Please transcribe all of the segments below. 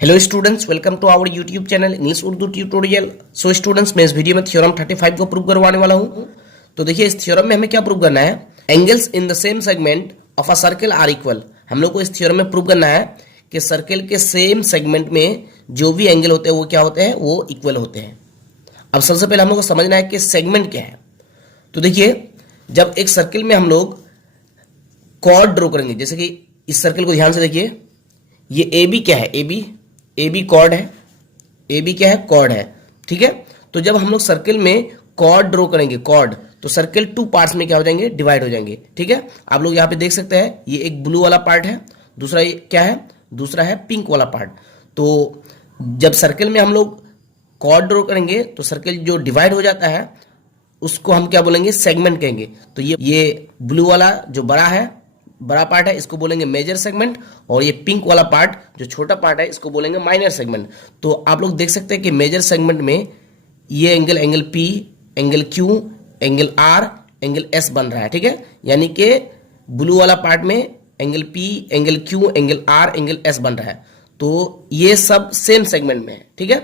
Hello students, welcome to our YouTube channel English Urdu tutorial. So students, मैं इस video में theorem 35 को prove करवाने वाला हूं। तो देखिए, इस थ्योरम में हमें क्या प्रूव करना है? Angles in the same segment of a circle are equal. हम लोग को इस थ्योरम में प्रूव करना है कि सर्कल के सेम सेगमेंट में जो भी एंगल होते हैं वो क्या होते हैं, वो इक्वल होते हैं। अब सबसे पहले हम लोग को समझना है कि सेगमेंट क्या है। तो देखिए, जब एक सर्कल में हम लोग कॉर्ड ड्रॉ करेंगे, जैसे कि इस सर्कल को ध्यान से देखिए, ये ए बी क्या है? ए बी कॉर्ड है। ए बी क्या है? कॉर्ड है। ठीक है। तो जब हम लोग सर्कल में कॉर्ड ड्रॉ करेंगे, कॉर्ड, तो सर्कल टू पार्ट्स में क्या हो जाएंगे? डिवाइड हो जाएंगे। ठीक है। आप लोग यहाँ पे देख सकते हैं, ये एक ब्लू वाला पार्ट है, दूसरा ये क्या है? दूसरा है पिंक वाला पार्ट। तो जब सर्कल में हम लोग कॉर्ड ड्रॉ करेंगे तो सर्कल जो डिवाइड हो जाता है उसको हम क्या बोलेंगे? सेगमेंट कहेंगे। तो ये ब्लू वाला जो बड़ा पार्ट है, इसको बोलेंगे मेजर सेगमेंट, और ये पिंक वाला पार्ट जो छोटा पार्ट है, इसको बोलेंगे माइनर सेगमेंट। तो आप लोग देख सकते हैं कि मेजर सेगमेंट में ये angle P, angle Q, angle R, angle S बन रहा है। ठीक है। यानी कि ब्लू वाला पार्ट में angle P, angle Q, angle R, angle S बन रहा है। तो ये सब सेम सेगमेंट में है। ठीक है।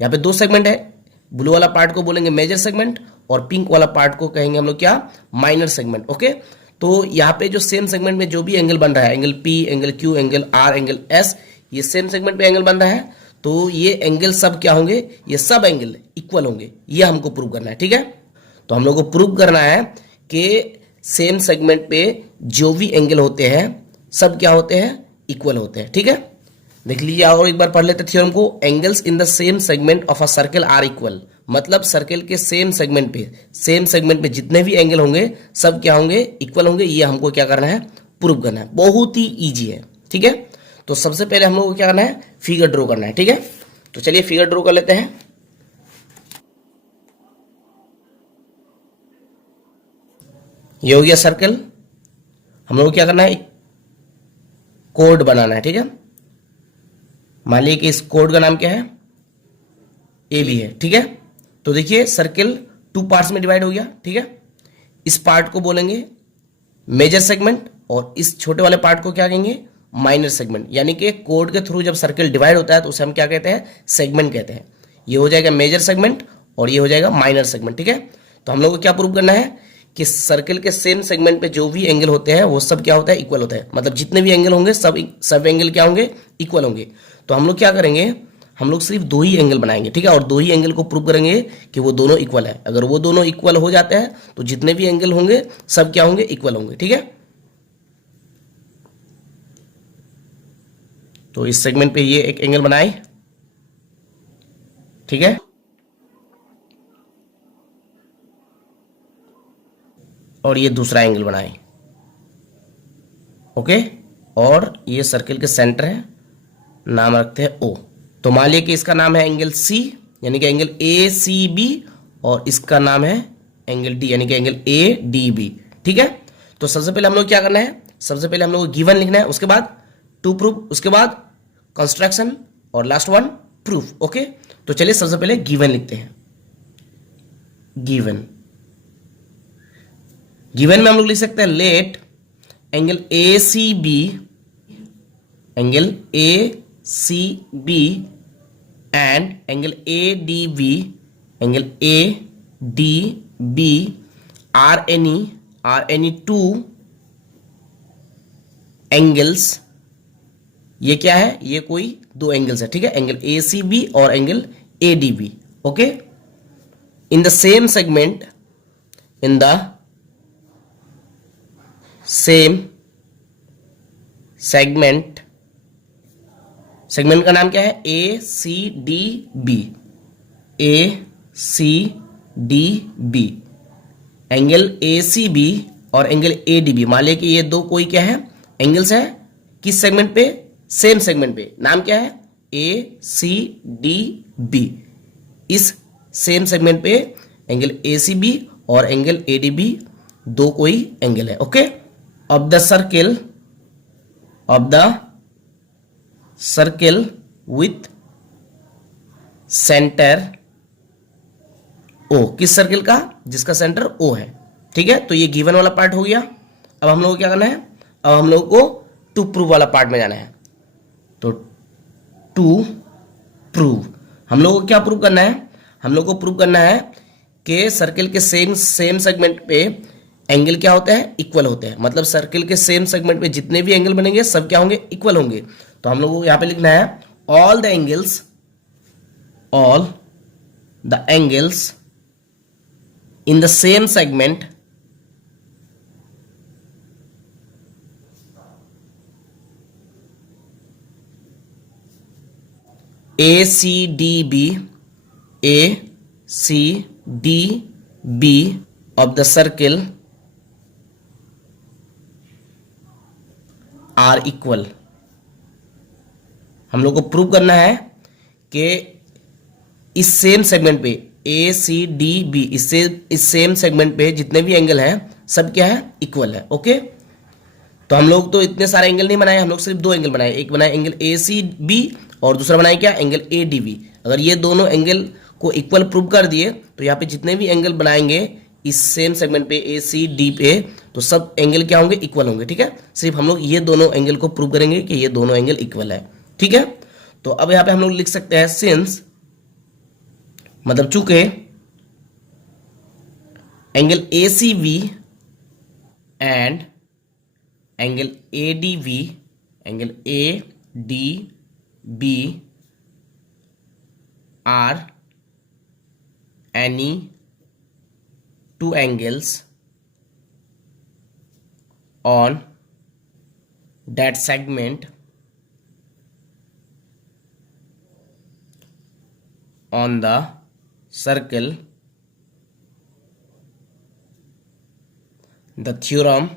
यहाँ पे दो सेगमेंट है, ब्लू वाला पार्ट को बोलेंगे मेजर सेगमेंट और पिंक वाला पार्ट को कहेंगे हम लोग क्या? Minor segment. ओके। तो यहाँ पे जो सेम सेगमेंट में जो भी एंगल बन रहा है, angle P, angle Q, angle R, angle S, ये सेम सेगमेंट में एंगल बन रहा है। तो ये एंगल सब क्या होंगे? ये सब एंगल इक्वल होंगे। ये हमको प्रूव करना है। ठीक है। तो हम लोग को प्रूव करना है कि सेम सेगमेंट पे जो भी एंगल होते हैं सब क्या होते हैं? इक्वल होते हैं। ठीक है। देख लीजिए और एक बार पढ़ लेते थ्योरम को। Angles in the same segment of a circle are equal. मतलब सर्कल के सेम सेगमेंट पे जितने भी एंगल होंगे सब क्या होंगे? इक्वल होंगे। ये हमको क्या करना है? प्रूव करना है। बहुत ही इजी है। ठीक है। तो सबसे पहले हम लोग को क्या करना है? फिगर ड्रॉ करना है। ठीक है। तो चलिए फिगर ड्रॉ कर लेते हैं। ये हो गया सर्कल। हम लोग को क्या करना है? कोड बनाना है। ठीक है। मान लीजिए कि इस कोड का नाम क्या है? ए बी है। ठीक है। तो देखिए, सर्कल टू पार्ट्स में डिवाइड हो गया। ठीक है। इस पार्ट को बोलेंगे मेजर सेगमेंट और इस छोटे वाले पार्ट को क्या कहेंगे? Minor segment. यानी कि कोड के थ्रू जब सर्कल डिवाइड होता है तो उसे हम क्या कहते हैं? सेगमेंट कहते हैं। ये हो जाएगा मेजर सेगमेंट और ये हो जाएगा माइनर सेगमेंट। ठीक है। तो हम लोग को क्या प्रूव करना है कि सर्कल के सेम सेगमेंट पे जो भी एंगल होते हैं वो सब क्या होता है? इक्वल होता है। मतलब जितने भी एंगल होंगे सब एंगल क्या होंगे? इक्वल होंगे। तो हम लोग क्या करेंगे? हम लोग सिर्फ दो ही एंगल बनाएंगे। ठीक है। और दो ही एंगल को प्रूव करेंगे कि वो दोनों इक्वल है। अगर वो दोनों इक्वल हो जाते हैं तो जितने भी एंगल होंगे सब क्या होंगे? इक्वल होंगे। ठीक है। तो इस सेगमेंट पे ये एक एंगल बनाए। ठीक है। और ये दूसरा एंगल बनाए। ओके। और ये सर्कल के सेंटर है, नाम रखते हैं ओ। तो मान लिया कि इसका नाम है एंगल सी, यानी कि एंगल ए सी बी, और इसका नाम है एंगल डी, यानी कि एंगल ए डी बी। ठीक है। तो सबसे पहले हम लोग क्या करना है? सबसे पहले हम लोग गिवन लिखना है, उसके बाद टू प्रूफ, उसके बाद कंस्ट्रक्शन, और लास्ट वन प्रूफ। ओके। तो चलिए सबसे पहले गिवन लिखते हैं। गिवन में हम लोग लिख सकते हैं let angle A C B, angle A C B and angle A D B, angle A D B are any two angles. ये क्या है? ये कोई दो एंगल्स है। ठीक है। एंगल ए सी बी और angle A D B. Okay. In the same segment, in the same segment का नाम क्या है? A C D B, A C D B, angle A C B और एंगल ए डी बी। मान लिया कि ये दो कोई क्या है? एंगल्स है। किस सेगमेंट पे? सेम सेगमेंट पे। नाम क्या है? A C D B. इस सेम सेगमेंट पे एंगल ए सी बी और एंगल ए डी बी दो कोई एंगल है। Okay. Of the circle with centre O. किस सर्कल का? जिसका सेंटर ओ है। ठीक है। तो ये गिवन वाला पार्ट हो गया। अब हम लोग को क्या करना है? अब हम लोग को टू प्रूव वाला पार्ट में जाना है। तो टू प्रूव, हम लोग को क्या प्रूव करना है, हम लोग को प्रूव करना है कि सर्किल के सेम सेगमेंट पे एंगल क्या होता है, इक्वल होते हैं। मतलब सर्किल के सेम सेगमेंट पे जितने भी एंगल बनेंगे सब क्या होंगे, इक्वल होंगे। तो हम लोग को यहां पे लिखना है all the angles in the same segment ACDB of the circle are equal। हम लोग को प्रूव करना है कि इस सेम सेगमेंट पे ACDB इस सेम सेगमेंट पे जितने भी एंगल हैं सब क्या है, इक्वल है। ओके, तो हम लोग तो इतने सारे एंगल नहीं बनाए, हम लोग सिर्फ दो एंगल बनाए, एक बनाए एंगल ACB और दूसरा बनाए क्या, एंगल ADB। अगर ये दोनों एंगल को इक्वल प्रूव कर दिए तो यहाँ पे जितने भी एंगल बनाएंगे इस सेम सेगमेंट पे ACD पे तो सब एंगल क्या होंगे, इक्वल होंगे। ठीक है, सिर्फ हम लोग ये दोनों एंगल को प्रूव करेंगे कि ये दोनों एंगल इक्वल है। ठीक है, तो अब यहाँ पे हम लोग लिख सकते हैं सिंस, मतलब चूंकि angle ACB and angle ADB are any two angles on that segment on the circle, the theorem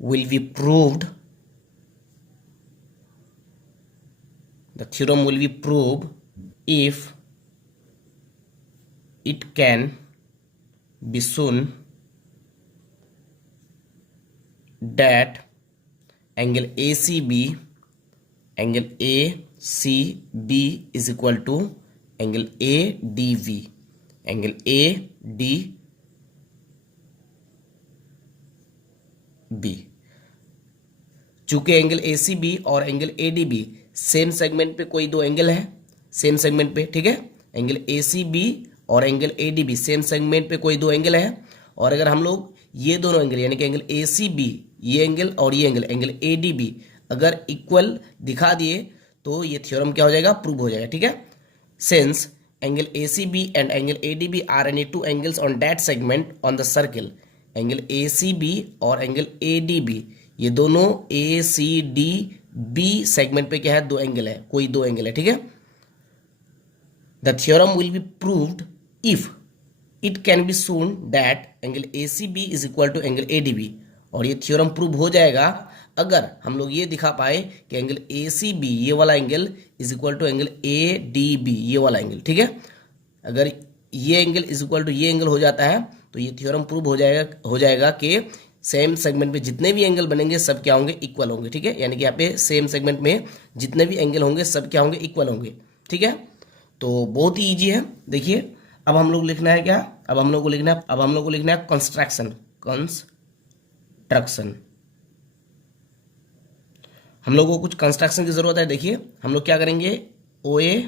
will be proved, the theorem will be proved if it can be shown that angle ACB is equal to angle ADB, angle ADB। चूंकि angle ACB और angle ADB same segment पे कोई दो angle है, same segment पे, ठीक है, angle ACB और एंगल ADB सेम सेगमेंट पे कोई दो एंगल है, और अगर हम लोग ये दोनों एंगल यानी कि एंगल ACB ये एंगल और ये एंगल ADB अगर इक्वल दिखा दिए तो ये थ्योरम क्या हो जाएगा, प्रूव हो जाएगा। ठीक है, since angle ACB and angle ADB are any two angles on that segment on the circle, angle ACB और एंगल ADB ये दोनों ACDB सेगमेंट पे क्या है, दो एंगल है, कोई दो एंगल है। ठीक है, the theorem will be proved if it can be shown that angle ACB is equal to angle ADB, और ये थ्योरम प्रूव हो जाएगा अगर हम लोग ये दिखा पाए कि एंगल ACB ये वाला angle is equal to angle ADB ये वाला एंगल। ठीक है, अगर ये एंगल इज इक्वल टू ये एंगल हो जाता है तो ये थ्योरम प्रूव हो जाएगा कि सेम सेगमेंट में जितने भी एंगल बनेंगे सब क्या होंगे, इक्वल होंगे। ठीक है, यानी कि यहाँ पे सेम सेगमेंट में जितने भी एंगल होंगे सब क्या होंगे, इक्वल होंगे। ठीक है, तो बहुत ही ईजी है। देखिए अब हम लोग लिखना है क्या, अब हम लोग को लिखना है कंस्ट्रक्शन, हम लोग को कुछ कंस्ट्रक्शन की जरूरत है। देखिए हम लोग क्या करेंगे, OA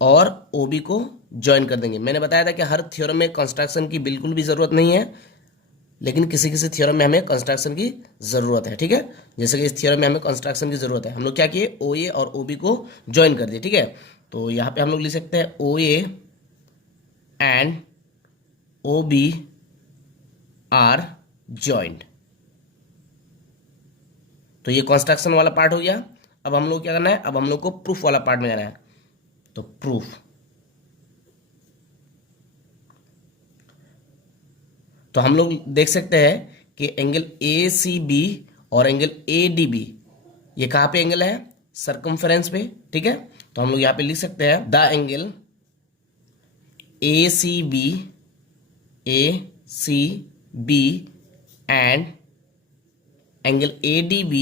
और OB को ज्वाइन कर देंगे। मैंने बताया था कि हर थ्योरम में कंस्ट्रक्शन की बिल्कुल भी जरूरत नहीं है, लेकिन किसी किसी थ्योरम में हमें कंस्ट्रक्शन की जरूरत है। ठीक है, जैसे कि इस थ्योरम में हमें कंस्ट्रक्शन की जरूरत है। हम लोग क्या किए, OA और OB को ज्वाइन कर दिए। ठीक है, तो यहाँ पे हम लोग लिख सकते हैं OA and OB are joint. तो ये कंस्ट्रक्शन वाला पार्ट हो गया। अब हम लोग क्या करना है, अब हम लोग को प्रूफ वाला पार्ट में जाना है। तो प्रूफ, तो हम लोग देख सकते हैं कि एंगल ACB और एंगल ADB ये कहां पे एंगल है, सर्कमफेरेंस पे। ठीक है, तो हम लोग यहां पे लिख सकते हैं the angle ACB and angle ADB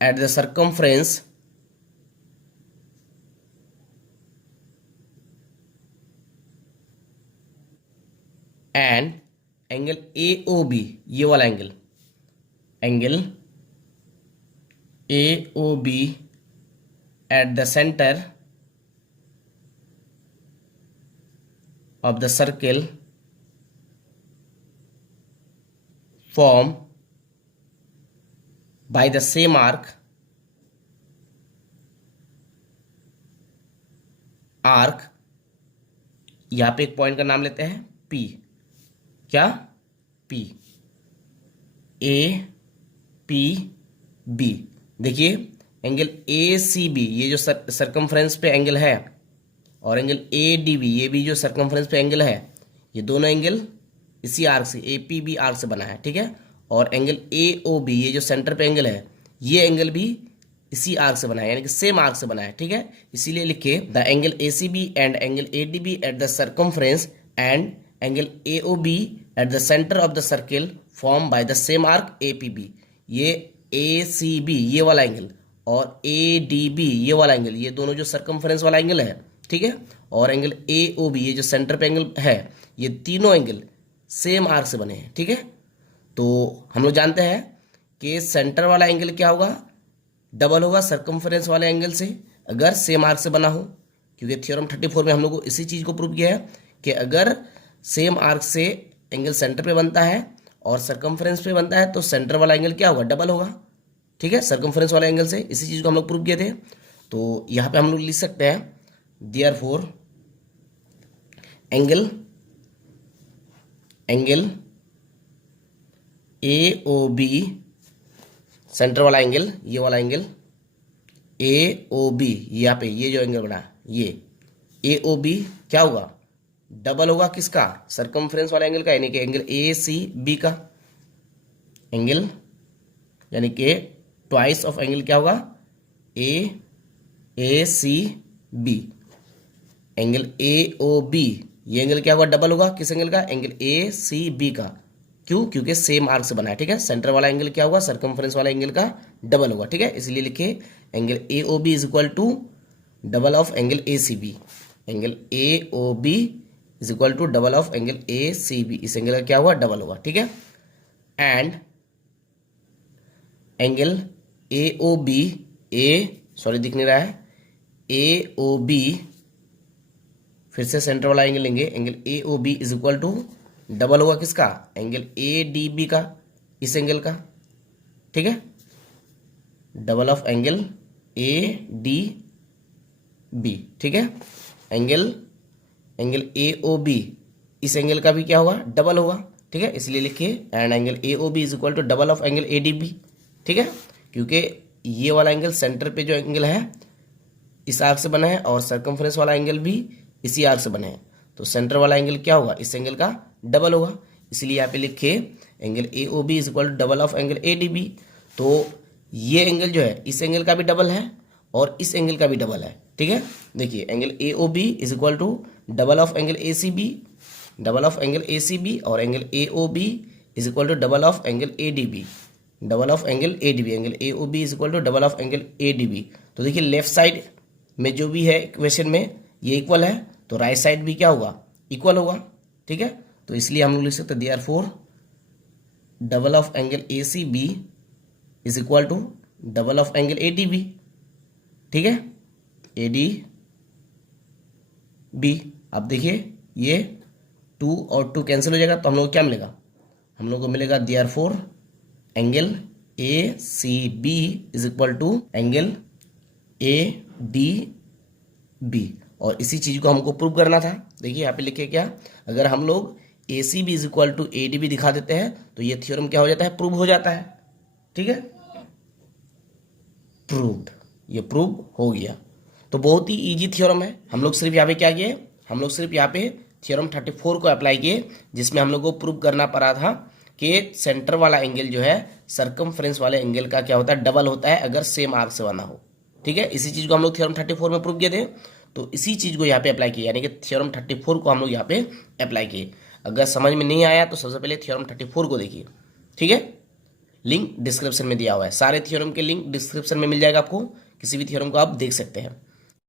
at the circumference and angle A O B, ये वाला एंगल, angle A O B at the centre of the circle formed by the same arc यहां पे एक पॉइंट का नाम लेते हैं P, क्या P, A P B। देखिए एंगल ए सी बी, ये जो सरकमफ्रेंस पे एंगल है, और एंगल ए डी बी, ये भी जो सरकमफ्रेंस पे एंगल है, ये दोनों एंगल इसी आर्क से, ए पी बी आर्क से बना है, ठीक है। और एंगल ए ओ बी, ये जो सेंटर पे एंगल है, ये एंगल भी इसी आर्क से बना है, यानी कि सेम आर्क से बना है, ठीक है। इसीलिए लिखे the angle A C B and angle A D B at the circumference and angle A O B at the centre of the circle form by the same arc A P B. ये A C B, ये वाला angle, और ए D B, ये वाला angle, ये दोनों जो circumference वाला एंगल है, ठीक है। और एंगल ए ओ बी, ये जो सेंटर पे एंगल है, ये तीनों एंगल सेम आर्क से बने हैं, ठीक है। तो हम लोग जानते हैं कि सेंटर वाला एंगल क्या होगा, डबल होगा सरकमफ्रेंस वाले एंगल से, अगर सेम आर्क से बना हो। क्योंकि थ्योरम 34 में हम लोग को इसी चीज को प्रूव किया है कि अगर सेम आर्क से एंगल सेंटर पे बनता है और सरकमफ्रेंस पे बनता है तो सेंटर वाला एंगल क्या होगा, डबल होगा, ठीक है, सरकमफ्रेंस वाले एंगल से। इसी चीज को हम लोग प्रूव किए थे। तो यहाँ पे हम लोग लिख सकते हैं therefore angle A O B, centre वाला एंगल, ये वाला एंगल ए ओ बी, यहाँ पे ये जो एंगल बना, ये ए ओ बी क्या होगा, डबल होगा किसका, सरकमफ्रेंस वाला एंगल का, यानी कि एंगल ए सी बी का एंगल, यानी कि ट्वाइस ऑफ एंगल क्या होगा, A C B. Angle A O B, ये एंगल क्या होगा, डबल होगा किस एंगल का, एंगल ए सी बी का। क्यों, क्योंकि सेम आर्क से बना है, ठीक है। सेंटर वाला एंगल क्या होगा, सरकमफ्रेंस वाला एंगल का डबल होगा, ठीक है। इसलिए लिखे angle A O B is equal to double of angle A C B. Angle A O B is equal to double of angle A C B, इस एंगल का क्या होगा, डबल होगा, ठीक है। And angle A O B, sorry दिख नहीं रहा है, ए ओ बी, फिर से सेंटर वाला एंगल लेंगे, angle A O B is equal to double होगा किसका, एंगल ए डी बी का, इस एंगल का, ठीक है, double of angle A D B, ठीक है। एंगल ए ओ बी, इस एंगल का भी क्या होगा, डबल होगा, ठीक है। इसलिए लिखिए and angle A O B is equal to double of angle A D B, ठीक है। क्योंकि ये वाला एंगल सेंटर पे जो एंगल है इस आर्क से बना है और सरकमफ्रेंस वाला एंगल भी इसी आर्क से बने हैं, तो सेंटर वाला एंगल क्या होगा, इस एंगल का डबल होगा। इसलिए यहाँ पे लिखे angle A O B is equal to double of angle A D B. तो ये एंगल जो है इस एंगल का भी डबल है और इस एंगल का भी डबल है, ठीक है। देखिए angle A O B is equal to double of angle A C B, double of angle A C B, और angle A O B is equal to double of angle A D B, double of angle A D B. Angle A O B is equal to double of angle A D B. तो देखिए left side में जो भी है equation में ये equal है, तो राइट साइड भी क्या होगा, इक्वल होगा, ठीक है। तो इसलिए हम लोग लिख सकते हैं therefore double of angle A C B is equal to double of angle A D B, ठीक है, ए डी बी। अब देखिए ये 2 और 2 कैंसिल हो जाएगा, तो हम लोग को क्या मिलेगा, हम लोग को मिलेगा therefore angle A C B is equal to angle A D B. और इसी चीज को हमको प्रूव करना था। देखिए यहाँ पे लिखे क्या, अगर हम लोग A C B is equal to A D B दिखा देते हैं तो ये थ्योरम क्या हो जाता है, प्रूव हो जाता है, ठीक है, प्रूव्ड, ये प्रूव हो गया। तो बहुत ही इजी थ्योरम है। हम लोग सिर्फ यहाँ पे क्या किए, हम लोग सिर्फ यहाँ पे थ्योरम 34 को अप्लाई किए, जिसमें हम लोग को प्रूव करना पड़ा था कि सेंटर वाला एंगल जो है सरकमफ्रेंस वाले एंगल का क्या होता है, डबल होता है अगर सेम आर्क से बना हो, ठीक है। इसी चीज को हम लोग थ्योरम 34 में प्रूव किए थे, तो इसी चीज को यहाँ पे अप्लाई किया, यानी कि थ्योरम 34 को हम लोग यहाँ पे अप्लाई किए। अगर समझ में नहीं आया तो सबसे पहले थ्योरम 34 को देखिए, ठीक है। लिंक डिस्क्रिप्शन में दिया हुआ है, सारे थ्योरम के लिंक डिस्क्रिप्शन में मिल जाएगा आपको, किसी भी थ्योरम को आप देख सकते हैं।